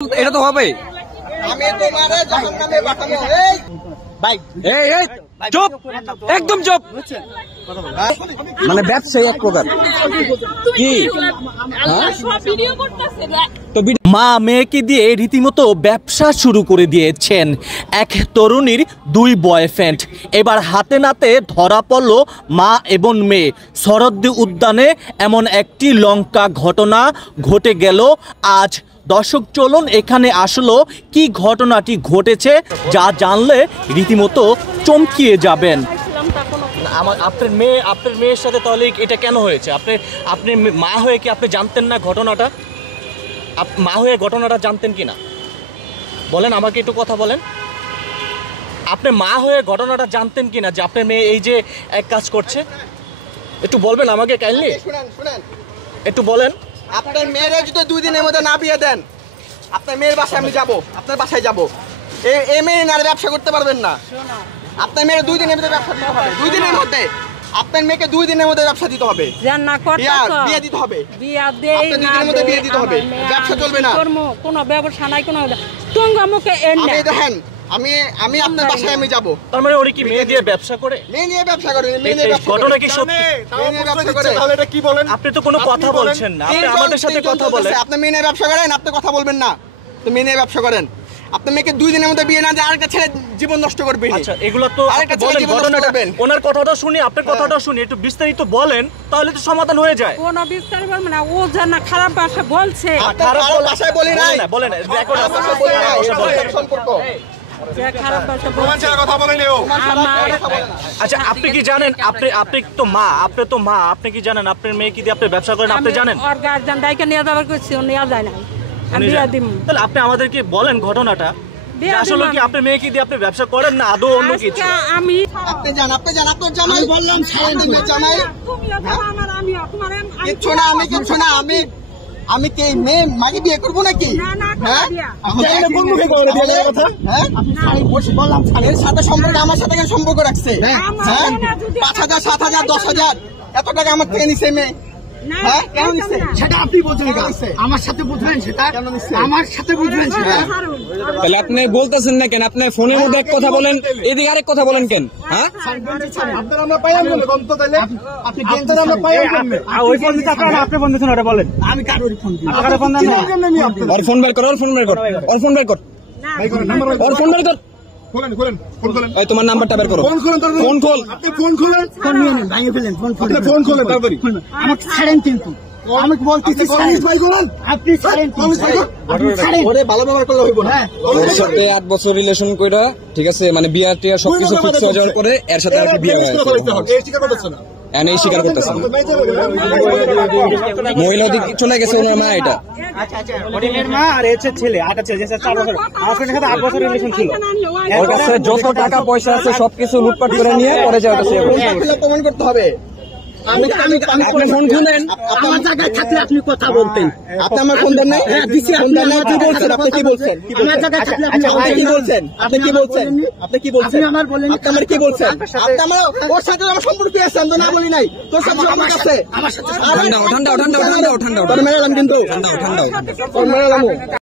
এটা তো হবে। আমি তোমারে জাহান্নামে পাঠাবো। ভাই এই চুপ, একদম চুপ। মানে ব্যবসায়ী এক প্রকার কি মা মেয়েকে দিয়ে রীতিমতো ব্যবসা শুরু করে দিয়েছেন এক তরুণীর দুই বয়ফ্রেন্ড। এবার হাতে নাতে ধরা পড়ল মা এবং মেয়ে। শরদ্দি উদ্যানে এমন একটি লঙ্কা ঘটনা ঘটে গেল আজ। দর্শক চলুন এখানে আসলো কি ঘটনাটি ঘটেছে, যা জানলে রীতিমতো চমকিয়ে যাবেন। আপনার মেয়ের সাথে তাহলে এটা কেন হয়েছে? আপনি মা হয়ে কি আপনি জানতেন না ঘটনাটা? মা হয়ে ঘটনাটা জানতেন কি না বলেন, আমাকে একটু কথা বলেন। আপনি মা হয়ে ঘটনাটা জানতেন কি না যে আপনার মেয়ে এই যে এক কাজ করছে? একটু বলবেন আমাকে কাইন্ডলি, শুনেন একটু বলেন। আপনার মেয়ের যদি 2 দিনের মধ্যে না বিয়ে দেন, আপনার মেয়ের বাসায় আমি যাব, আপনার বাসায় যাব। এই মেয়ে না ব্যবসা করতে পারবেন না। আপনার মেয়ের 2 দিনের মধ্যে ব্যবসা দিতে হবে। 2 দিনের মধ্যে আপনার মেয়েকে 2 দিনের মধ্যে ব্যবসা দিতে হবে। বিয়ে দিতে হবে। বিয়ে দেই না, 2 দিনের মধ্যে বিয়ে দিতে হবে। ব্যবসা চলবে না। কোনো ব্যবসা নাই, কোনো টঙ্গা মুখে এনে আমি দেখেন, আমি আপনার বাসায় আমি যাব। তার মানে ওরে কি মেয়ে দিয়ে ব্যবসা করে? মেয়ে নিয়ে ব্যবসা করে, মেয়ে নিয়ে ব্যবসা করে। ঘটনা কি সত্যি? মেয়ে নিয়ে ব্যবসা করে। তাহলে এটা কি বলেন? আপনি তো কোনো কথা বলছেন না, আপনি আমাদের সাথে কথা বলেন। আপনি মেয়ে নিয়ে ব্যবসা করেন, আপনি কথা বলবেন না। তো মেয়ে নিয়ে ব্যবসা করেন, আপনার মেয়েকে 2 দিনের মধ্যে বিয়ে না দিয়ে আরেকটা ছেলে জীবন নষ্ট করবে। আচ্ছা, এগুলো তো বলেন ঘটনাটা, ওনার কথাটা শুনি, আপনার কথাটা শুনি, একটু বিস্তারিত বলেন, তাহলে তো সমাধান হয়ে যায়। কোনো বিস্তার বলবেন না, ও জানা খারাপ ভাষা বলছে। খারাপ ভাষায় বলি নাই, বলেন রেকর্ড আছে, বলি নাই সম্পর্ক। যে খারাপ ভাষা বলছে কথা বলেন ও। আচ্ছা, আপনি কি জানেন, আপনি তো মা, আপনি কি জানেন আপনার মেয়ে কি দিয়ে আপনি ব্যবসা করেন? আপনি জানেন? ওর গার্জিয়ান দাইকে নিয়ে যাবার কইছি, ও নিয়ে যায় না। আমি বিয়া দিম। তাহলে আপনি আমাদেরকে বলেন ঘটনাটা, আসলে কি আপনার মেয়ে কি দিয়ে আপনি ব্যবসা করেন না আদৌ অন্য কিছু? আপনি জান আপনার জামাই বললাম জামাই কিচ্ছু না, আমি কিচ্ছু না। আমি কে মেয়ে মাকে বিয়ে করবো নাকি? হ্যাঁ, বললাম এর সাথে সম্পর্ক, আমার সাথে সম্পর্ক রাখছে। হ্যাঁ, 5,000 7,000 10,000 এত টাকা আমার থেকে নিছে মেয়ে। হ্যাঁ, কেন নিছে সেটা আপনি বলছেন, আমার সাথে বুঝবেন সেটা, আমার সাথে বুঝবেন সেটা। তাহলে আপনি বলতেছেন না কেন? আপনি ফোনের মধ্যে এক কথা বলেন, এদিকে আরেক কথা বলেন কেন? হ্যাঁ, আপনারা আমরা পাইলাম বলে গন্ত তাইলে আপনি আপনারা আমরা পাইলাম ওই ফোন দিতে আপনারা আপনি ফোন দিছেন, ওটা বলেন। আমি কারোর ফোন দিই, আপনারা ফোন দেন না। ওর ফোন বের কর, ওর ফোন বের কর, ওর ফোন বের কর, ভাই করেন নাম্বার, ওর ফোন বের কর। ফোন খোলেন। এই তোমার নাম্বারটা বের করো। ফোন খোলেন, ফোন খোল। আপনি ফোন খোলেন, ফোন নিয়ে নেন, ভাঙিয়ে ফেলেন। ফোন খোলেন তাড়াতাড়ি। আমাকে ছাড়েন কিন্তু, আমি বলতেছি ভাই বলেন, আপনি ছাড়েন। ওরে ভালো ব্যবহার করলে হইব না। ওর সাথে 8 বছর রিলেশন কইরা, ঠিক আছে, মানে বিয়া টিয়া সবকিছু ফিক্স হয়ে যাওয়ার পরে এর সাথে আর কি বিয়ে হয়েছে। এই স্বীকার করতেছ না? এই স্বীকার করতেছে না। মহিলা দিক চলে গেছে ওনার মা। এটা মা আর এসে ছেলে, আটা ছেলে 4 বছর, আমার সাথে 8 বছর রিলেশন ছিল। ওর কাছে যত টাকা পয়সা আছে সবকিছু লুটপাট করে নিয়ে পরে যাওয়া প্রমাণ করতে হবে। আপনি ফোন খুলেন। আমার জায়গায় থাকলে আপনি কথা বলতেন। আপনি আমার ফোন দেন না? হ্যাঁ দিছি। কি বলছেন? আপনি কি বলছেন? আমার জায়গায় থাকলে আপনি কি বলছেন? আপনি কি বলছেন? আপনি কি বলছেন? আমার বলেন, আপনি আমার কি বলছেন? আপনি আমার ওর সাথে আমার সম্পর্ক আছে, আমি তো না বলি নাই। তোর সাথে আমার কাছে ঠান্ডা ঠান্ডা ঠান্ডা ঠান্ডা ঠান্ডা ঠান্ডা মেরালাম কিন্তু ঠান্ডা ঠান্ডা মেরালাম।